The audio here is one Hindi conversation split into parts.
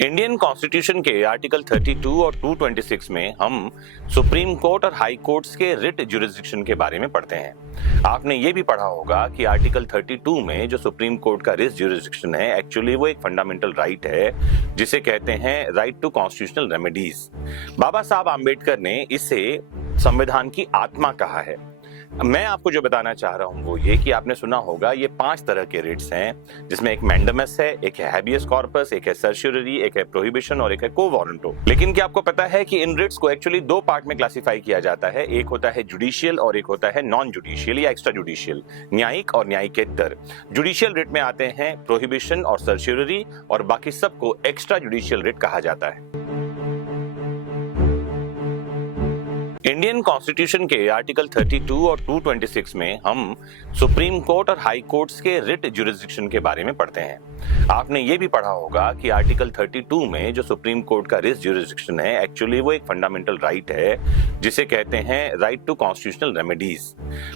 इंडियन कॉन्स्टिट्यूशन के आर्टिकल 32 और 226 में हम सुप्रीम कोर्ट और हाई कोर्ट्स के रिट ज्यूरिसडिक्शन के बारे में पढ़ते हैं। आपने ये भी पढ़ा होगा कि आर्टिकल 32 में जो सुप्रीम कोर्ट का रिट ज्यूरिसडिक्शन है, एक्चुअली वो एक फंडामेंटल राइट है जिसे कहते हैं राइट टू कॉन्स्टिट्यूशनल रेमेडीज। बाबा साहब आम्बेडकर ने इसे संविधान की आत्मा कहा है। मैं आपको जो बताना चाह रहा हूं वो ये कि आपने सुना होगा ये 5 तरह के रिट्स हैं, जिसमें एक मैंडेमस है, एक है हैबियस कॉर्पस, एक है सर्शियरी, एक है प्रोहिबिशन और एक है को वारंटो। लेकिन क्या आपको पता है कि इन रिट्स को एक्चुअली 2 पार्ट में क्लासिफाई किया जाता है। एक होता है जुडिशियल और एक होता है नॉन जुडिशियल या एक्स्ट्रा जुडिशियल, न्यायिक और न्यायिकेतर। जुडिशियल रिट में आते हैं प्रोहिबिशन और सर्शियरी और बाकी सबको एक्स्ट्रा जुडिशियल रिट कहा जाता है। इंडियन कॉन्स्टिट्यूशन के आर्टिकल 32 और 226 में हम सुप्रीम कोर्ट और हाई कोर्ट्स के रिट ज्यूरिसडिक्शन के बारे में पढ़ते हैं। आपने ये भी पढ़ा होगा कि आर्टिकल 32 में जो सुप्रीम कोर्ट का रिट ज्यूरिसडिक्शन है, एक्चुअली वो एक फंडामेंटल राइट है जिसे कहते हैं राइट टू कॉन्स्टिट्यूशनल रेमेडीज।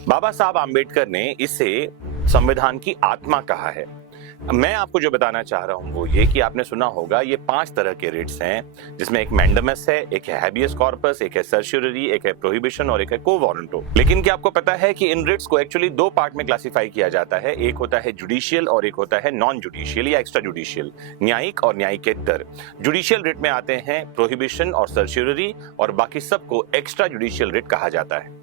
बाबा साहब आम्बेडकर ने इसे संविधान की आत्मा कहा है। मैं आपको जो बताना चाह रहा हूं वो ये कि आपने सुना होगा ये 5 तरह के रिट्स हैं, जिसमें एक मैंडेमस है, एक है हैबियस कॉर्पस, एक है सर्शियरी, एक है प्रोहिबिशन और एक है को वारंटो। लेकिन क्या आपको पता है कि इन रिट्स को एक्चुअली 2 पार्ट में क्लासिफाई किया जाता है। एक होता है जुडिशियल और एक होता है नॉन जुडिशियल या एक्स्ट्रा जुडिशियल, न्यायिक और न्यायिकेतर। जुडिशियल रिट में आते हैं प्रोहिबिशन और सर्शियरी और बाकी सबको एक्स्ट्रा जुडिशियल रिट कहा जाता है।